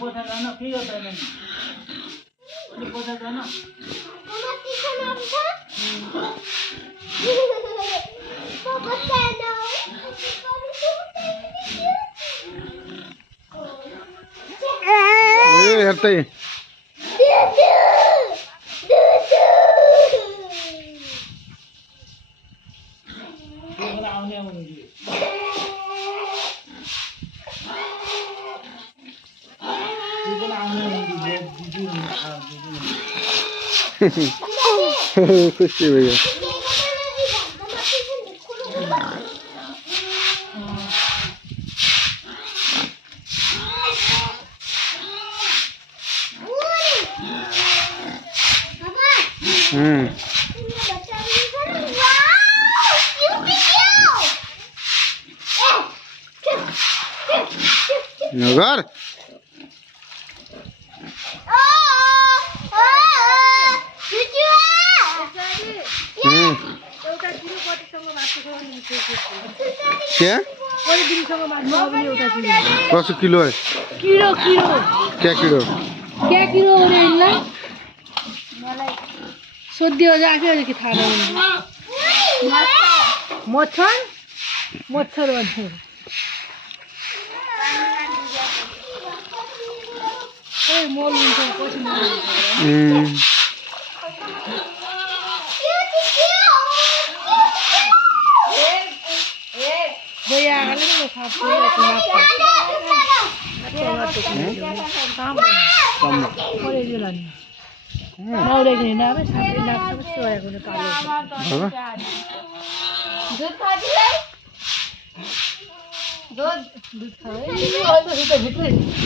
पोछा जान के होता है नहीं पोछा जान हेर्दै खुसी भयो नगर क्या कसो किलो है किलो किलो क्या किलो क्या किलो हो रहे हैं सोधियो जाके कि थाहा नहुने मच्छर मच्छर भन्छ मल हुन्छ पछि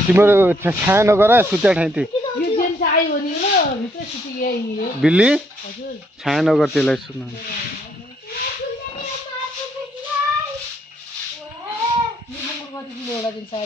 तिम्रो छाया नगर सुत्या ठाउँ त्यो बिल्ली छाया नगर त्यसलाई सुत्नु